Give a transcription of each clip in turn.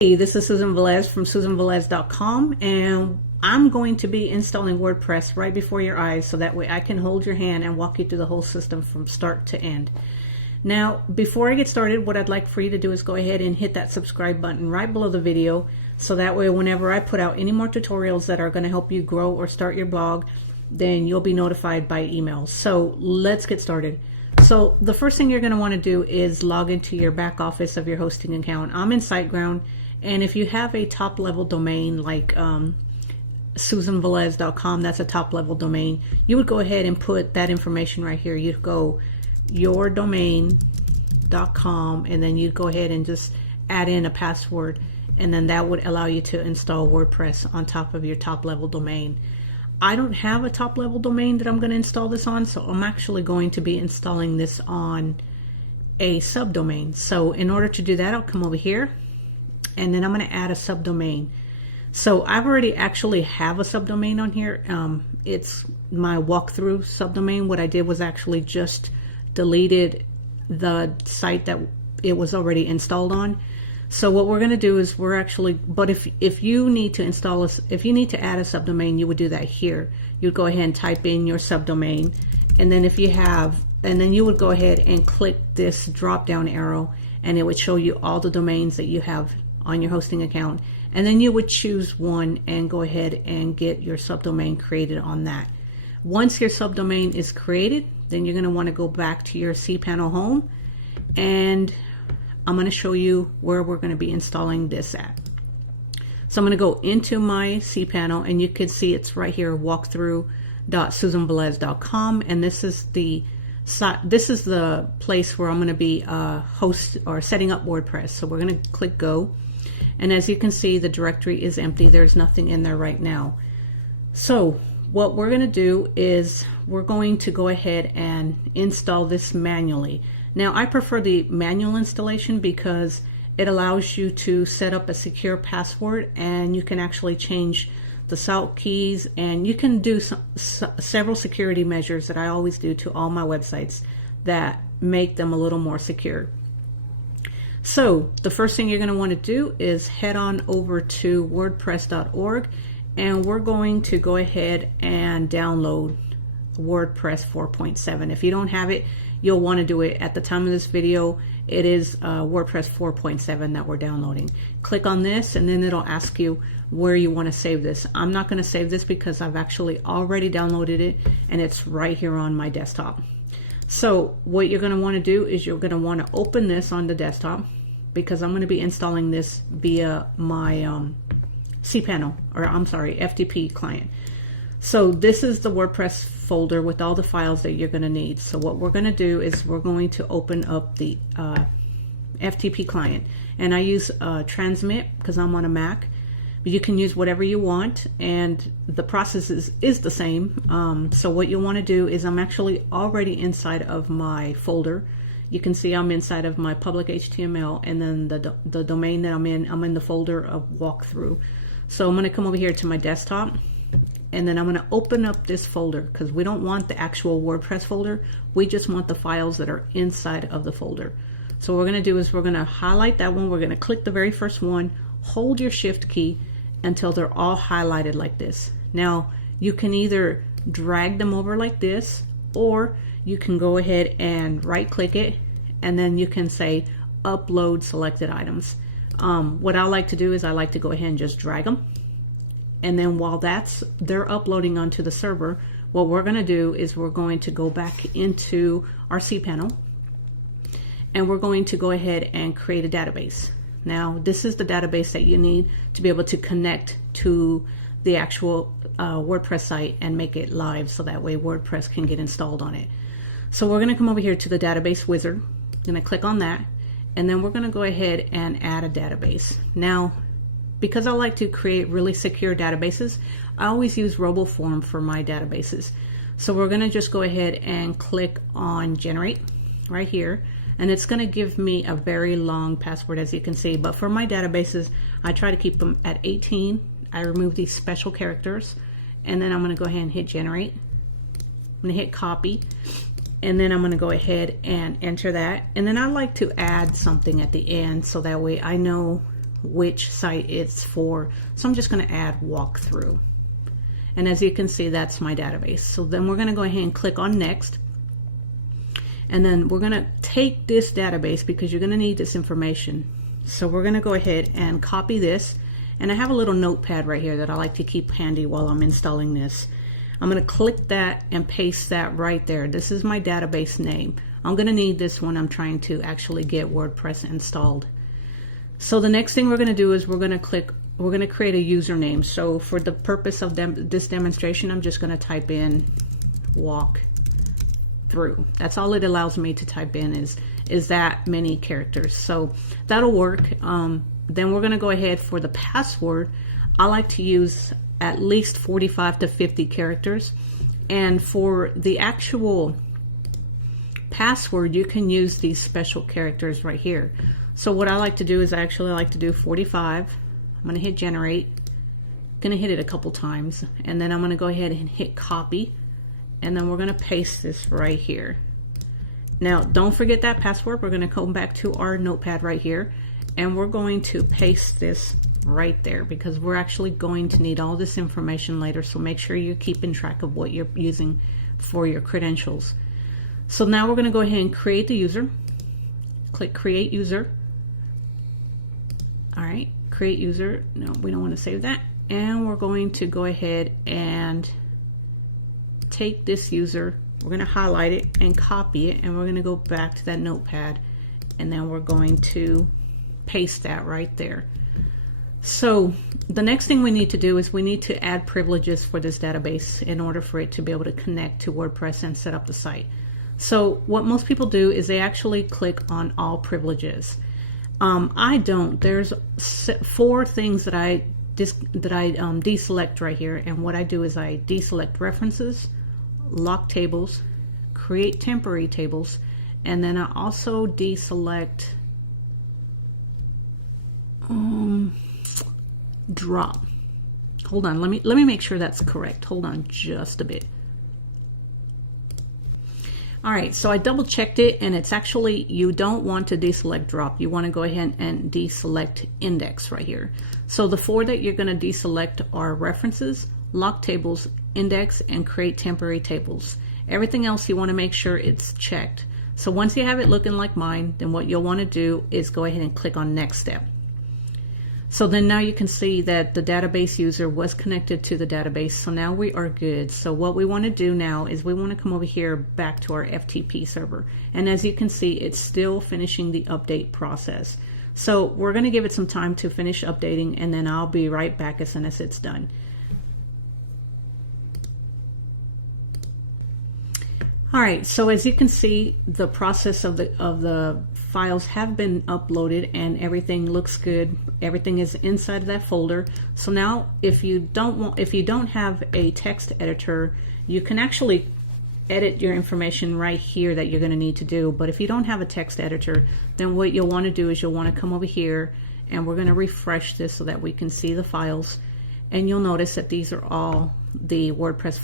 Hey, this is Susan Velez from SusanVelez.com, and I'm going to be installing WordPress right before your eyes so that way I can hold your hand and walk you through the whole system from start to end. Now, before I get started, what I'd like for you to do is go ahead and hit that subscribe button right below the video so that way whenever I put out any more tutorials that are going to help you grow or start your blog, then you'll be notified by email. So let's get started. So the first thing you're going to want to do is log into your back office of your hosting account. I'm in SiteGround. And if you have a top level domain like SusanVelez.com, that's a top level domain, you would go ahead and put that information right here. You'd go yourdomain.com and then you'd go ahead and just add in a password, and then that would allow you to install WordPress on top of your top level domain. I don't have a top level domain that I'm going to install this on, so I'm actually going to be installing this on a subdomain. So in order to do that, I'll come over here and then I'm going to add a subdomain. So I've already actually have a subdomain on here. It's my walkthrough subdomain. What I did was actually just deleted the site that it was already installed on. So what we're going to do is but if you need to install if you need to add a subdomain, you would do that here. You'd go ahead and type in your subdomain, and then then you would go ahead and click this drop down arrow, and it would show you all the domains that you have on your hosting account, and then you would choose one and go ahead and get your subdomain created on that. Once your subdomain is created, then you're going to want to go back to your cPanel home, and I'm going to show you where we're going to be installing this at. So I'm going to go into my cPanel, and you can see it's right here, walkthrough.susanvelez.com, and this is the place where I'm going to be setting up WordPress. So we're going to click go, and as you can see, the directory is empty. There's nothing in there right now. So what we're going to do is we're going to go ahead and install this manually. Now, I prefer the manual installation because it allows you to set up a secure password, and you can actually change the salt keys, and you can do several security measures that I always do to all my websites that make them a little more secure. So the first thing you're going to want to do is head on over to wordpress.org, and we're going to go ahead and download WordPress 4.7. If you don't have it, you'll want to do it at the time of this video. It is WordPress 4.7 that we're downloading. Click on this, and then it'll ask you where you want to save this. I'm not going to save this because I've actually already downloaded it, and it's right here on my desktop. So what you're going to want to do is you're going to want to open this on the desktop, because I'm going to be installing this via my cPanel, or I'm sorry, FTP client. So this is the WordPress folder with all the files that you're going to need. So what we're going to do is we're going to open up the FTP client, and I use Transmit because I'm on a Mac. But you can use whatever you want, and the process is the same. So what you'll want to do is I'm actually already inside of my folder. You can see I'm inside of my public HTML, and then the domain that I'm in the folder of walkthrough. So I'm going to come over here to my desktop, and then I'm going to open up this folder because we don't want the actual WordPress folder. We just want the files that are inside of the folder. So what we're going to do is we're going to highlight that one. We're going to click the very first one, hold your shift key until they're all highlighted like this. Now you can either drag them over like this, or you can go ahead and right click it, and then you can say upload selected items. What I like to do is I like to go ahead and just drag them, and then while they're uploading onto the server, what we're going to do is we're going to go back into our cPanel, and we're going to go ahead and create a database. Now this is the database that you need to be able to connect to the actual WordPress site and make it live, so that way WordPress can get installed on it. So we're going to come over here to the database wizard. I'm going to click on that, and then we're going to go ahead and add a database. Now, because I like to create really secure databases, I always use RoboForm for my databases. So we're going to just go ahead and click on generate right here, and it's going to give me a very long password, as you can see. But for my databases, I try to keep them at 18. I remove these special characters, and then I'm going to go ahead and hit generate. I'm going to hit copy, and then I'm going to go ahead and enter that. And then I like to add something at the end, so that way I know which site it's for. So I'm just going to add walkthrough. And as you can see, that's my database. So then we're going to go ahead and click on next. And then we're going to take this database because you're going to need this information. So we're going to go ahead and copy this. And I have a little notepad right here that I like to keep handy while I'm installing this. I'm going to click that and paste that right there. This is my database name. I'm going to need this when I'm trying to actually get WordPress installed. So the next thing we're going to do is we're going to create a username. So for the purpose of this demonstration, I'm just going to type in walk through. That's all it allows me to type in is that many characters. So that'll work. Then we're going to go ahead for the password. I like to use at least 45 to 50 characters. And for the actual password, you can use these special characters right here. So what I like to do is I actually like to do 45. I'm going to hit generate. I'm going to hit it a couple times. And then I'm going to go ahead and hit copy. And then we're going to paste this right here. Now, don't forget that password. We're going to come back to our notepad right here. And we're going to paste this right there because we're actually going to need all this information later. So make sure you're keeping track of what you're using for your credentials. So now we're going to go ahead and create the user. Click create user. All right, create user. No, we don't want to save that. And we're going to go ahead and take this user. We're going to highlight it and copy it. And we're going to go back to that notepad. And then we're going to paste that right there. So the next thing we need to do is we need to add privileges for this database in order for it to be able to connect to WordPress and set up the site. So what most people do is they actually click on all privileges. I don't. There's 4 things that I deselect right here, and what I do is I deselect references, lock tables, create temporary tables, and then I also deselect drop. Hold on, let me make sure that's correct. Hold on just a bit. All right, so I double checked it, and it's actually, you don't want to deselect drop. You want to go ahead and deselect index right here. So the 4 that you're going to deselect are references, lock tables, index, and create temporary tables. Everything else you want to make sure it's checked. So once you have it looking like mine, then what you'll want to do is go ahead and click on next step. So then now you can see that the database user was connected to the database. So now we are good. So what we want to do now is we want to come over here back to our FTP server. And as you can see, it's still finishing the update process. So we're going to give it some time to finish updating, and then I'll be right back as soon as it's done. All right, so as you can see, the process of the files have been uploaded and everything looks good. Everything is inside of that folder. So now if you don't have a text editor, you can actually edit your information right here that you're going to need to do. But if you don't have a text editor, then what you'll want to do is you'll want to come over here, and we're going to refresh this so that we can see the files. And you'll notice that these are all the WordPress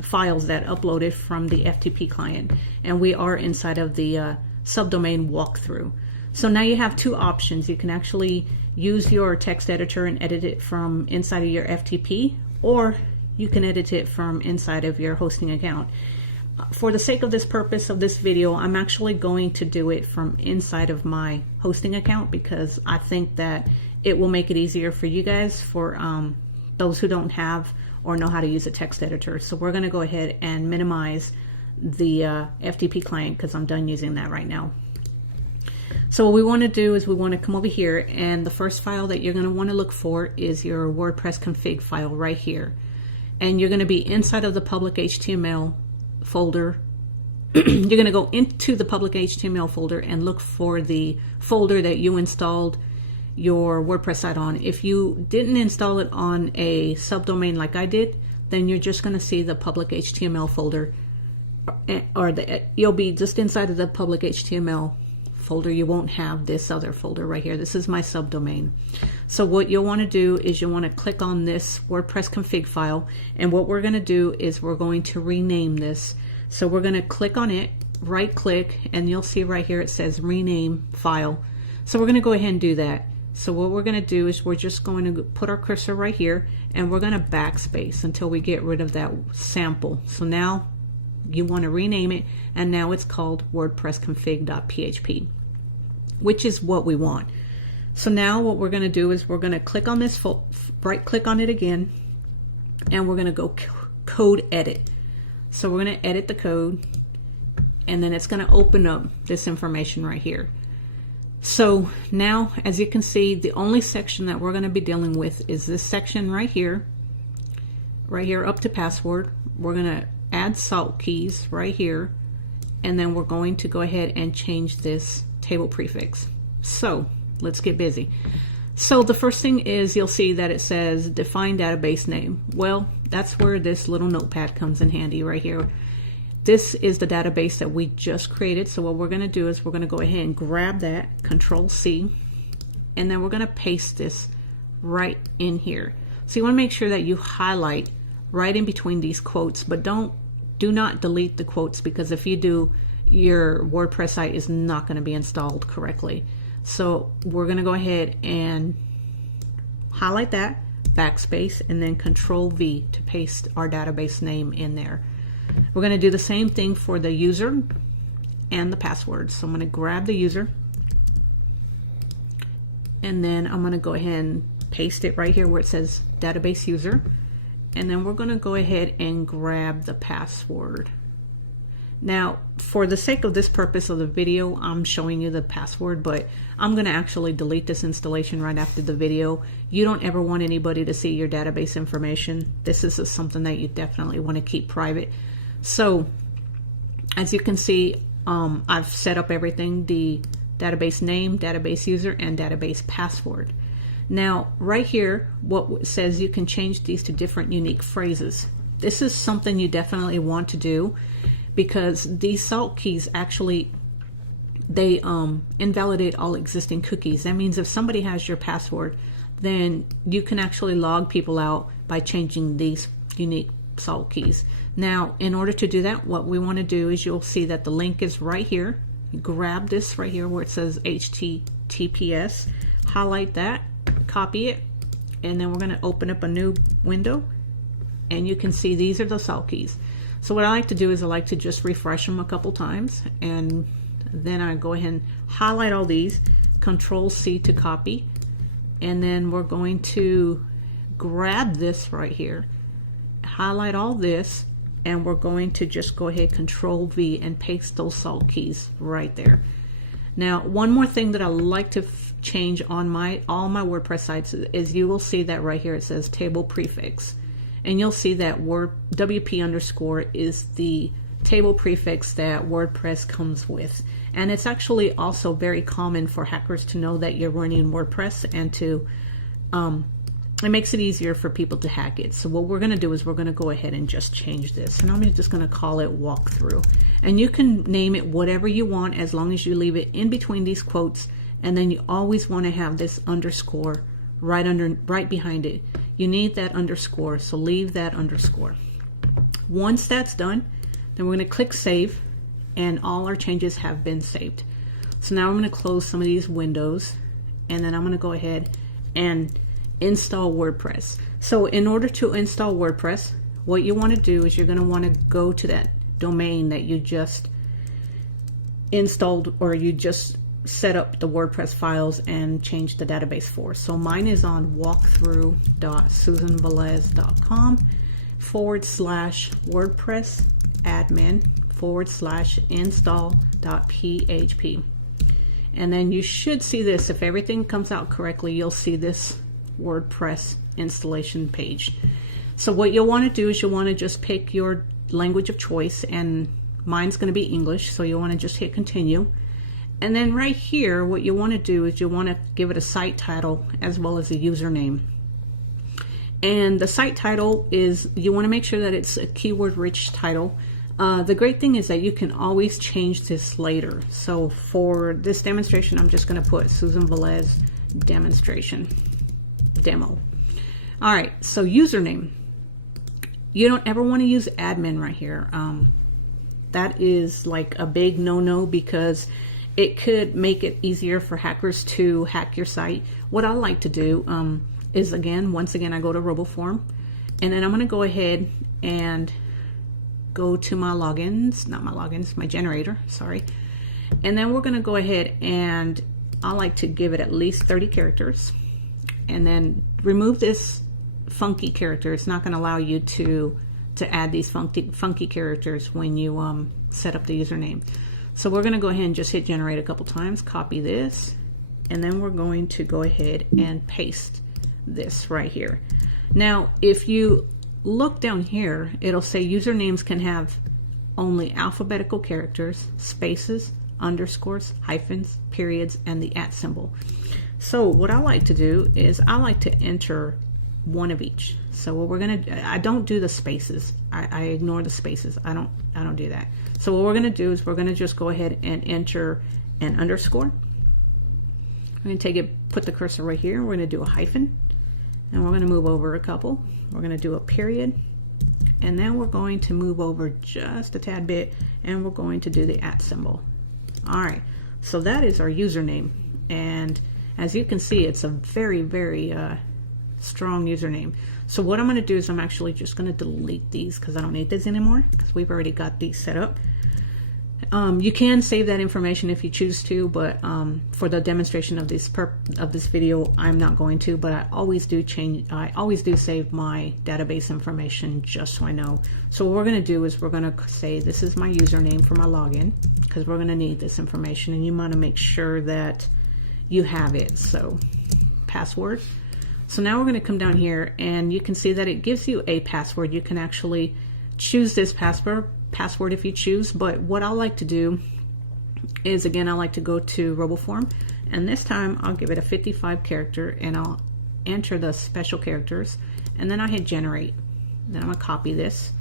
files that uploaded from the FTP client, and we are inside of the subdomain walkthrough. So now you have 2 options. You can actually use your text editor and edit it from inside of your FTP, or you can edit it from inside of your hosting account. For the sake of this purpose of this video, I'm actually going to do it from inside of my hosting account because I think that it will make it easier for you guys, for those who don't have or know how to use a text editor. So we're going to go ahead and minimize the FTP client because I'm done using that right now. So what we want to do is we want to come over here, and the first file that you're going to want to look for is your WordPress config file right here. And you're going to be inside of the public HTML folder. You're going to go into the public HTML folder and look for the folder that you installed your WordPress site on. If you didn't install it on a subdomain like I did, then you're just going to see the public HTML folder, or you'll be just inside of the public HTML folder. You won't have this other folder right here. This is my subdomain. So what you'll want to do is you'll want to click on this WordPress config file, and what we're going to do is we're going to rename this. So we're going to click on it, right click, and you'll see right here it says rename file. So we're going to go ahead and do that. So what we're going to do is we're just going to put our cursor right here, and we're going to backspace until we get rid of that sample. So now you want to rename it, and now it's called WordPress config.php, which is what we want. So now what we're going to do is we're going to click on this, right click on it again, and we're going to go code edit. So we're going to edit the code, and then it's going to open up this information right here. So now, as you can see, the only section that we're going to be dealing with is this section right here up to password. We're going to add salt keys right here, and then we're going to go ahead and change this table prefix. So let's get busy. So the first thing is you'll see that it says define database name. Well, that's where this little notepad comes in handy right here. This is the database that we just created. So what we're going to do is we're going to go ahead and grab that, Control C, and then we're going to paste this right in here. So you want to make sure that you highlight right in between these quotes, but do not delete the quotes, because if you do, your WordPress site is not going to be installed correctly. So we're going to go ahead and highlight that, backspace, and then Control V to paste our database name in there. We're going to do the same thing for the user and the password. So I'm going to grab the user, and then I'm going to go ahead and paste it right here where it says database user, and then we're going to go ahead and grab the password. Now, for the sake of this purpose of the video, I'm showing you the password, but I'm going to actually delete this installation right after the video. You don't ever want anybody to see your database information. This is something that you definitely want to keep private. So as you can see, I've set up everything, the database name, database user, and database password. Now right here, what says you can change these to different unique phrases. This is something you definitely want to do, because these salt keys actually, they invalidate all existing cookies. That means if somebody has your password, then you can actually log people out by changing these unique salt keys. Now, in order to do that, what we want to do is, you'll see that the link is right here. You grab this right here where it says HTTPS, highlight that, copy it, and then we're going to open up a new window, and you can see these are the salt keys. So what I like to do is I like to just refresh them a couple times, and then I go ahead and highlight all these, Control C to copy, and then we're going to grab this right here, highlight all this, and we're going to just go ahead, Control V, and paste those salt keys right there. Now, one more thing that I like to change on all my WordPress sites is you will see that right here it says table prefix. And you'll see that WP underscore is the table prefix that WordPress comes with. And it's actually also very common for hackers to know that you're running WordPress, and to it makes it easier for people to hack it. So what we're going to do is we're going to go ahead and just change this, and I'm just going to call it walkthrough. And you can name it whatever you want as long as you leave it in between these quotes, and then you always want to have this underscore right behind it. You need that underscore, so leave that underscore. Once that's done, then we're going to click save, and all our changes have been saved. So now I'm going to close some of these windows, and then I'm going to go ahead and install WordPress. So in order to install WordPress, what you want to do is you're going to want to go to that domain that you just installed, or you just set up the WordPress files and change the database for. So mine is on walkthrough.susanvelez.com/WordPress admin/install.php. And then you should see this. If everything comes out correctly, you'll see this WordPress installation page. So what you'll want to do is you'll want to just pick your language of choice, and mine's going to be English, so you'll want to just hit continue. And then right here, what you want to do is you want to give it a site title as well as a username. And the site title is, you want to make sure that it's a keyword rich title. The great thing is that you can always change this later. So for this demonstration, I'm just going to put Susan Velez demonstration demo. All right, so username. You don't ever want to use admin right here. That is like a big no-no, because it could make it easier for hackers to hack your site. What I like to do is, once again, I go to RoboForm, and then I'm going to go ahead and go to my logins, not my logins, my generator, sorry. And then we're going to go ahead and I like to give it at least 30 characters, and then remove this funky character. It's not going to allow you to add these funky characters when you set up the username. So we're going to go ahead and just hit generate a couple times, copy this, and then we're going to go ahead and paste this right here. Now, if you look down here, it'll say usernames can have only alphabetical characters, spaces, underscores, hyphens, periods, and the @ symbol. So what I like to do is I like to enter one of each. So what we're going to, I don't do the spaces. I ignore the spaces. I don't do that. So what we're going to do is we're going to just go ahead and enter an underscore. I'm going to take it, put the cursor right here. We're going to do a hyphen, and we're going to move over a couple. We're going to do a period, and then we're going to move over just a tad bit, and we're going to do the @ symbol. All right, so that is our username, and as you can see, it's a very, very strong username. So what I'm going to do is I'm actually just going to delete these because I don't need this anymore, because we've already got these set up. You can save that information if you choose to, but for the demonstration of this video, I'm not going to. But I always do save my database information just so I know. So what we're going to do is we're going to say this is my username for my login, because we're going to need this information, and you want to make sure that you have it. So password. So now we're going to come down here, and you can see that it gives you a password. You can actually choose this password if you choose, but what I like to do is, again, I like to go to RoboForm, and this time I'll give it a 55 character, and I'll enter the special characters, and then I hit generate. Then I'm going to copy this,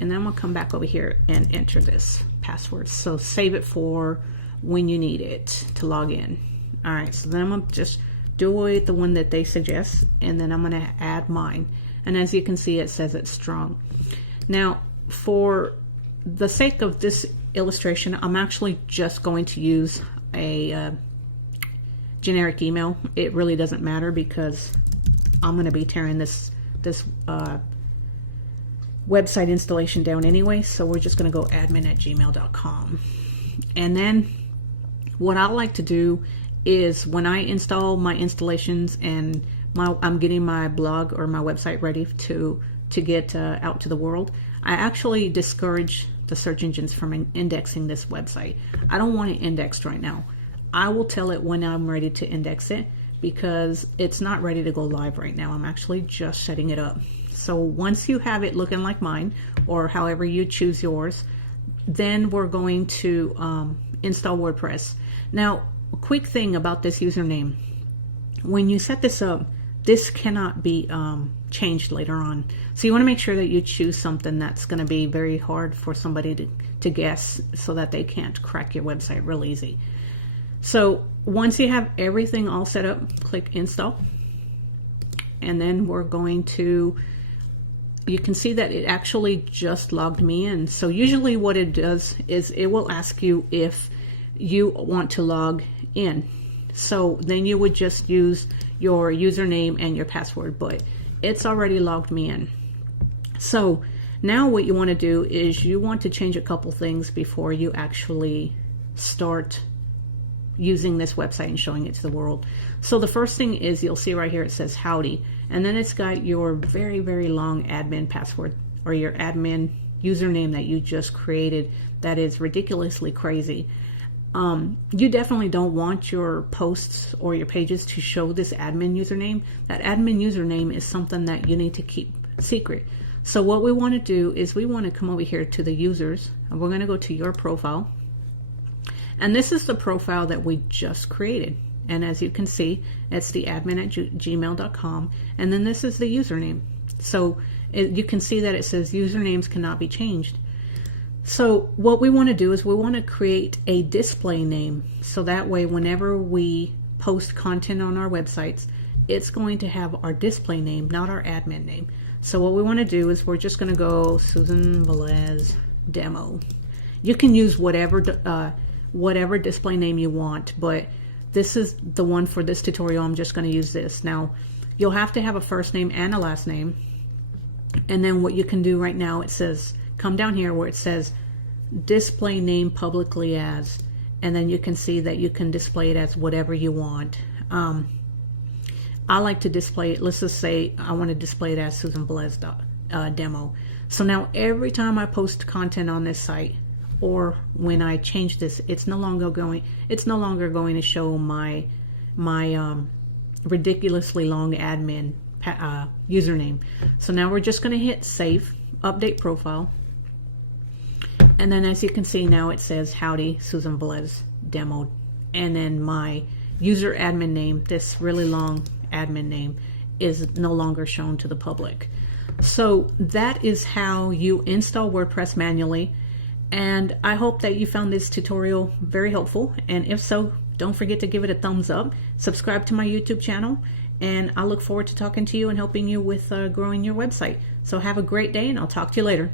and then I'm going to come back over here and enter this password. So save it for when you need it to log in. All right, so then I'm going to just do away with the one that they suggest, and then I'm going to add mine. And as you can see, it says it's strong. Now, for the sake of this illustration, I'm actually just going to use a generic email. It really doesn't matter because I'm going to be tearing this website installation down anyway. So we're just going to go admin@gmail.com. And then what I like to do is when I install my installations and I'm getting my blog or my website ready to get out to the world, I actually discourage the search engines from indexing this website. I don't want it indexed right now. I will tell it when I'm ready to index it, because it's not ready to go live right now. I'm actually just setting it up. So once you have it looking like mine, or however you choose yours, then we're going to install WordPress. Now, a quick thing about this username. When you set this up, this cannot be changed later on. So you want to make sure that you choose something that's going to be very hard for somebody to guess, so that they can't crack your website real easy. So once you have everything all set up, click install. And then we're going to, you can see that it actually just logged me in. So usually what it does is it will ask you if you want to log in. So then you would just use your username and your password, but it's already logged me in. So now what you want to do is you want to change a couple things before you actually start using this website and showing it to the world. So the first thing is, you'll see right here it says howdy, and then it's got your very, very long admin password or your admin username that you just created that is ridiculously crazy. You definitely don't want your posts or your pages to show this admin username. That admin username is something that you need to keep secret. So what we want to do is we want to come over here to the users, and we're going to go to your profile. And this is the profile that we just created. And as you can see, it's the admin@gmail.com. And then this is the username. So you can see that it says usernames cannot be changed. So what we want to do is we want to create a display name, so that way whenever we post content on our websites, it's going to have our display name, not our admin name. So what we want to do is we're just going to go Susan Velez demo. You can use whatever whatever display name you want, but this is the one for this tutorial. I'm just going to use this. Now, you'll have to have a first name and a last name. And then what you can do right now, it says, come down here where it says display name publicly as, and then you can see that you can display it as whatever you want. I like to display it, let's just say I want to display it as Susan Blez demo. So now every time I post content on this site, or when I change this, it's no longer going to show my ridiculously long admin username. So now we're just going to hit save, update profile, and then as you can see now it says howdy Susan Blez demo, and then my user admin name, this really long admin name, is no longer shown to the public. So that is how you install WordPress manually, and I hope that you found this tutorial very helpful, and if so, don't forget to give it a thumbs up, subscribe to my YouTube channel, and I look forward to talking to you and helping you with growing your website. So have a great day, and I'll talk to you later.